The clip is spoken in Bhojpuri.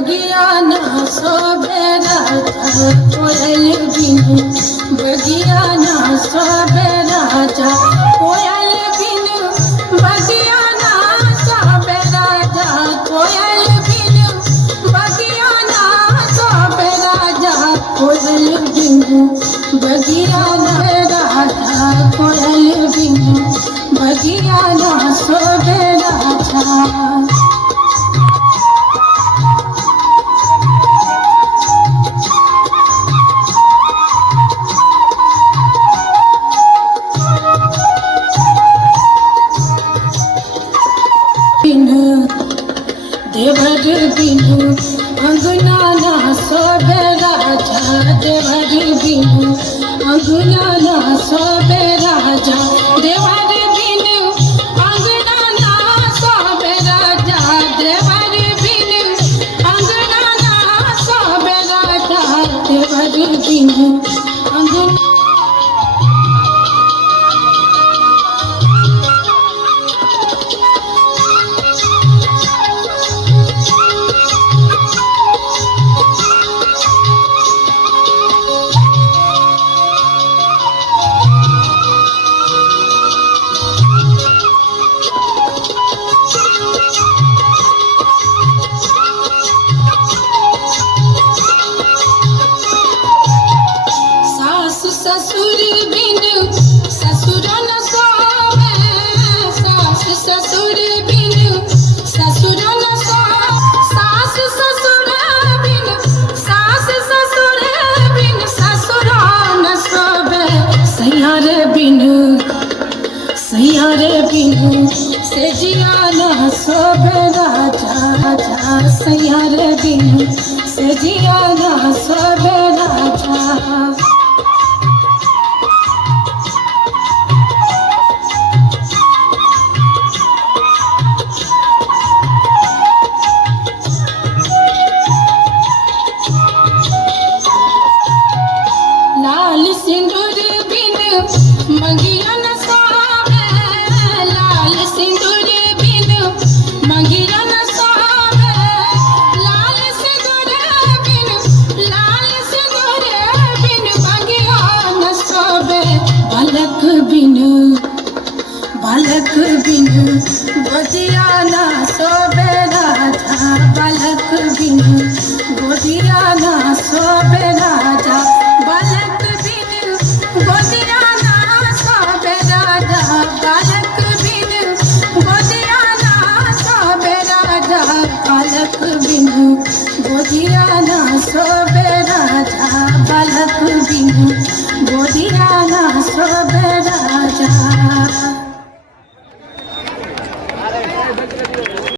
बगियाना सोबे राजा कोयल बिनु बगियाना सोबे राजा कोयल बिनु बगियाना सोबे राजा कोयल बिनु बगियाना सोबे राजा कोयल बिनु बगियाना राजा कोयल बिनु बगियाना सोबे राजा देवर बिनु अंगना ना सोबे राजा देवर बिनु अंगना ना सोबे राजा देवर बिनु अंगना ना सोबे राजा देवर बिनु अंगना ना सोबे राजा देवर बिनु अंगना ससुर बिनु ससुर न सोवे सास ससुर बिनु ससुर न सोवे सास ससुर बिनु सास ससुर बिनु ससुर न सोवे सैयारे बिनु से जिया न सोवे राजा सैयारे बिनु से जिया न सोवे राजा लाल सिंदूर बिनु मंगिया न सोवे लाल सिंदूर बिनु मंगिया न सोवे लाल सिंदूर बिनु मंगिया न सोवे बालक बिनु गोदिया न सोवे राजा बालक बिनु गोदिया न सोवे राजा बालक बिनु गोदिया ना सोबे राजा बालक बिनु गोदिया ना सोबे राजा बालक बिनु गोदिया ना सोबे राजा बालक बिनु गोदिया ना सोबे राजा